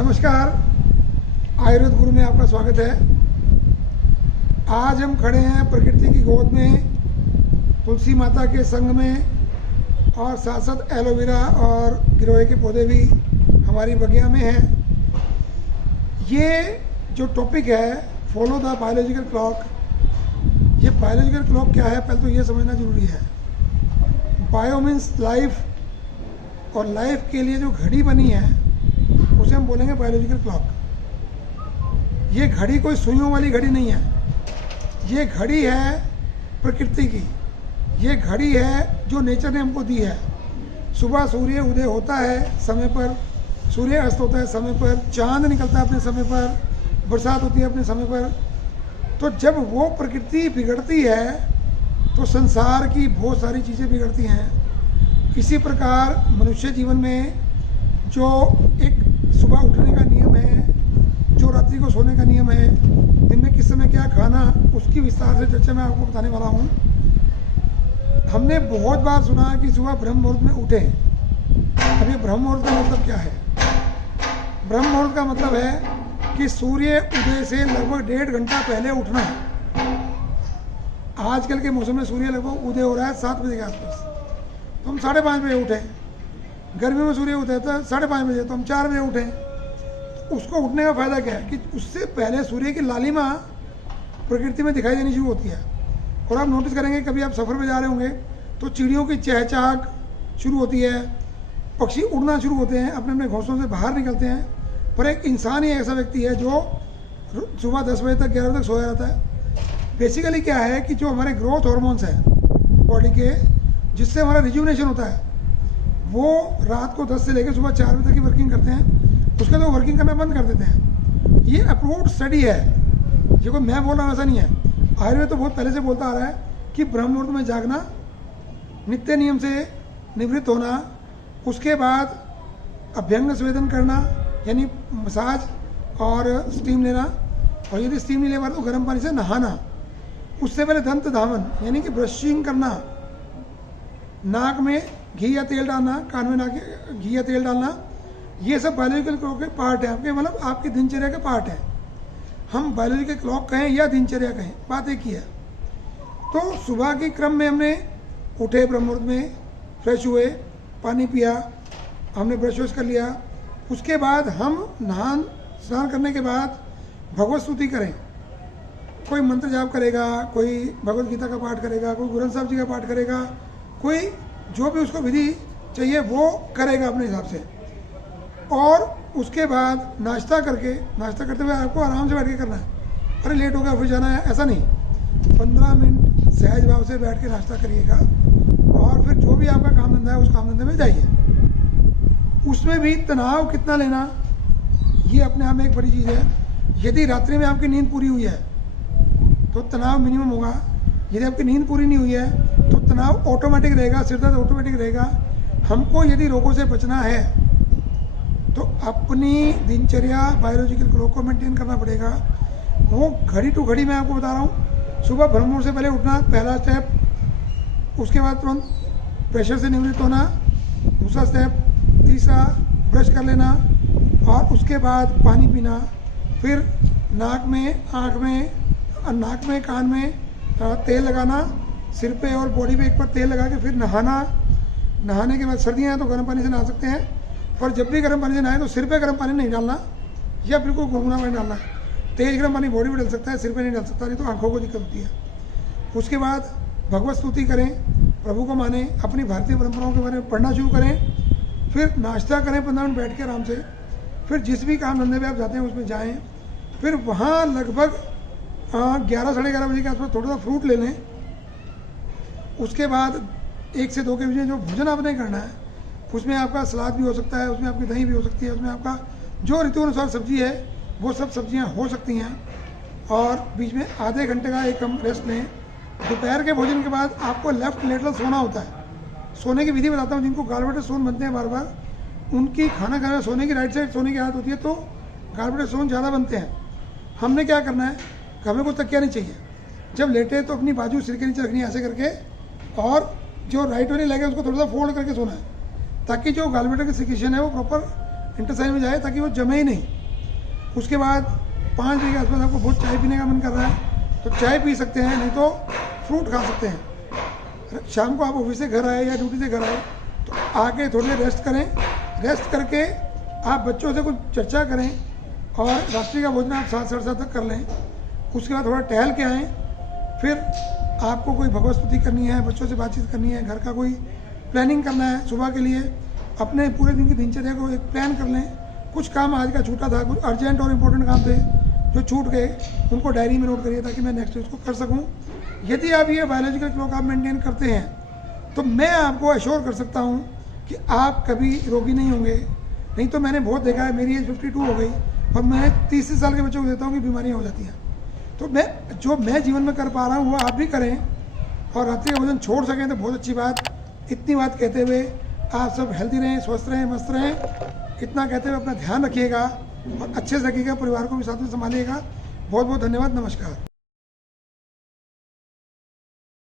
नमस्कार, आयुर्वेद गुरु में आपका स्वागत है। आज हम खड़े हैं प्रकृति की गोद में, तुलसी माता के संग में, और साथ साथ एलोवेरा और गिरोए के पौधे भी हमारी बगिया में हैं। ये जो टॉपिक है, फॉलो द बायोलॉजिकल क्लॉक। ये बायोलॉजिकल क्लॉक क्या है, पहले तो ये समझना जरूरी है। बायो मीन्स लाइफ, और लाइफ के लिए जो घड़ी बनी है उसे हम बोलेंगे बायोलॉजिकल क्लॉक। ये घड़ी कोई सुइयों वाली घड़ी नहीं है, ये घड़ी है प्रकृति की। ये घड़ी है जो नेचर ने हमको दी है। सुबह सूर्य उदय होता है समय पर, सूर्य अस्त होता है समय पर, चांद निकलता है अपने समय पर, बरसात होती है अपने समय पर। तो जब वो प्रकृति बिगड़ती है तो संसार की बहुत सारी चीज़ें बिगड़ती हैं। इसी प्रकार मनुष्य जीवन में जो एक सुबह उठने का नियम है, जो रात्रि को सोने का नियम है, दिन में किस समय क्या खाना, उसकी विस्तार से चर्चा मैं आपको बताने वाला हूँ। हमने बहुत बार सुना कि सुबह ब्रह्म मुहूर्त में उठें। अब ये ब्रह्म मुहूर्त का मतलब क्या है? ब्रह्म मुहूर्त का मतलब है कि सूर्य उदय से लगभग 1.5 घंटा पहले उठना है। आजकल के मौसम में सूर्य लगभग उदय हो रहा है 7 बजे के आसपास, तो हम 5:30 बजे उठें। गर्मी में सूर्य उदय था 5:30 बजे, तो हम 4 बजे उठें। तो उसको उठने का फायदा क्या है कि उससे पहले सूर्य की लालिमा प्रकृति में दिखाई देनी शुरू होती है। और आप नोटिस करेंगे, कभी आप सफ़र में जा रहे होंगे तो चिड़ियों की चहचहाट शुरू होती है, पक्षी उड़ना शुरू होते हैं, अपने अपने घोंसलों से बाहर निकलते हैं। पर एक इंसान ही ऐसा व्यक्ति है जो सुबह 10 बजे तक 11 बजे तक सोया रहता है। बेसिकली क्या है कि जो हमारे ग्रोथ हार्मोन्स हैं बॉडी के, जिससे हमारा रिजुविनेशन होता है, वो रात को 10 से लेकर सुबह 4 बजे तक की वर्किंग करते हैं। उसके बाद वो वर्किंग करना बंद कर देते हैं। ये अप्रूव्ड स्टडी है, ये कोई मैं बोल रहा हूँ ऐसा नहीं है। आयुर्वेद तो बहुत पहले से बोलता आ रहा है कि ब्रह्म मुहूर्त में जागना, नित्य नियम से निवृत्त होना, उसके बाद अभ्यंग स्वेदन करना यानी मसाज और स्टीम लेना, और यदि स्टीम नहीं ले पा तो गर्म पानी से नहाना। उससे पहले दंत धावन यानी कि ब्रशिंग करना, नाक में घी या तेल डालना, कान में नाक घी या तेल डालना, ये सब बायोलॉजिकल क्लॉक के पार्ट है आपके, मतलब आपकी दिनचर्या के पार्ट है। हम बायोलॉजिकल क्लॉक कहें या दिनचर्या कहें, बात एक ही है। तो सुबह के क्रम में हमने उठे ब्रह्म मुहूर्त में, फ्रेश हुए, पानी पिया, हमने ब्रश वश कर लिया। उसके बाद हम स्नान करने के बाद भगवत स्तुति करें। कोई मंत्र जाप करेगा, कोई भगवत गीता का पाठ करेगा, कोई गुरु साहब जी का पाठ करेगा, कोई जो भी उसको विधि चाहिए वो करेगा अपने हिसाब से। और उसके बाद नाश्ता करते हुए आपको आराम से बैठ के करना है। अरे लेट हो गया फिर जाना है, ऐसा नहीं। 15 मिनट सहज भाव से बैठ के नाश्ता करिएगा, और फिर जो भी आपका काम धंधा है उस काम धंधे में जाइए। उसमें भी तनाव कितना लेना, ये अपने आप में एक बड़ी चीज़ है। यदि रात्रि में आपकी नींद पूरी हुई है तो तनाव मिनिमम होगा। यदि आपकी नींद पूरी नहीं हुई है तो तनाव ऑटोमेटिक रहेगा, सिरदर्द ऑटोमेटिक रहेगा। हमको यदि रोगों से बचना है तो अपनी दिनचर्या बायोलॉजिकल क्लॉक को मेंटेन करना पड़ेगा। वो घड़ी टू घड़ी मैं आपको बता रहा हूँ। सुबह ब्रह्म मुहूर्त से पहले उठना पहला स्टेप, उसके बाद तुरंत प्रेशर से निवृत्त होना दूसरा स्टेप, तीसरा ब्रश कर लेना, और उसके बाद पानी पीना, फिर नाक में कान में तेल लगाना, सिर पे और बॉडी पे एक बार तेल लगा के फिर नहाना। नहाने के बाद सर्दियाँ हैं तो गर्म पानी से नहा सकते हैं, पर जब भी गर्म पानी से नहाए तो सिर पे गर्म पानी नहीं डालना, या बिल्कुल गुनगुना पानी डालना। तेज गर्म पानी बॉडी में डाल सकता है, सिर पे नहीं डाल सकता, नहीं तो आंखों को दिक्कत होती है। उसके बाद भगवत स्तुति करें, प्रभु को माने, अपनी भारतीय परंपराओं के बारे में पढ़ना शुरू करें। फिर नाश्ता करें 15 मिनट बैठ के आराम से। फिर जिस भी काम धंधे पे आप जाते हैं उसमें जाएँ। फिर वहाँ लगभग 11 साढ़े 11 बजे के आसपास थोड़ा सा फ्रूट ले लें। उसके बाद 1 से 2 के बीच जो भोजन आपने करना है उसमें आपका सलाद भी हो सकता है, उसमें आपकी दही भी हो सकती है, उसमें आपका जो ऋतु अनुसार सब्जी है वो सब सब्जियां हो सकती हैं। और बीच में आधे घंटे का एक हम रेस्ट लें। दोपहर के भोजन के बाद आपको लेफ्ट लेटरल सोना होता है। सोने की विधि बताता हूँ। जिनको गालबेटे सोन बनते हैं बार बार, उनकी खाना खाने में सोने की राइट साइड सोने की आदत होती है, तो गालबेटे सोन ज़्यादा बनते हैं। हमने क्या करना है, हमें को तकिया नहीं चाहिए। जब लेटे तो अपनी बाजू सिर के नीचे रखनी है ऐसे करके, और जो राइट वाली लेग है उसको थोड़ा सा फोल्ड करके सोना है, ताकि जो गालबेटे की सिक्रेशन है वो प्रॉपर इंटेस्टाइन में जाए ताकि वो जमे ही नहीं। उसके बाद 5 बजे के आसपास आपको बहुत चाय पीने का मन कर रहा है तो चाय पी सकते हैं, नहीं तो फ्रूट खा सकते हैं। शाम को आप ऑफिस से घर आए या ड्यूटी से घर आए तो आके थोड़ी देर रेस्ट करें। रेस्ट करके आप बच्चों से कुछ चर्चा करें और रात्रि का भोजन आप 7 साढ़े 7 तक कर लें। उसके बाद थोड़ा टहल के आएँ। फिर आपको कोई भगवत स्तुति करनी है, बच्चों से बातचीत करनी है, घर का कोई प्लानिंग करना है सुबह के लिए, अपने पूरे दिन की दिनचर्या को एक प्लान कर लें। कुछ काम आज का छूटा था, कुछ अर्जेंट और इम्पोर्टेंट काम थे जो छूट गए, उनको डायरी में नोट करिए ताकि मैं नेक्स्ट उसको कर सकूं। यदि आप ये बायोलॉजिकल क्लॉक आप मेंटेन करते हैं तो मैं आपको एश्योर कर सकता हूं कि आप कभी रोगी नहीं होंगे। नहीं तो मैंने बहुत देखा है, मेरी एज 52 हो गई और मैं 30 साल के बच्चों को देता हूँ कि बीमारियाँ हो जाती हैं। तो मैं जीवन में कर पा रहा हूँ वो आप भी करें और रात्रि का भोजन छोड़ सकें तो बहुत अच्छी बात। इतनी बात कहते हुए आप सब हेल्दी रहें, स्वस्थ रहें, मस्त रहें। इतना कहते हुए अपना ध्यान रखिएगा और अच्छे से रखिएगा, परिवार को भी साथ में संभालिएगा। बहुत बहुत धन्यवाद, नमस्कार।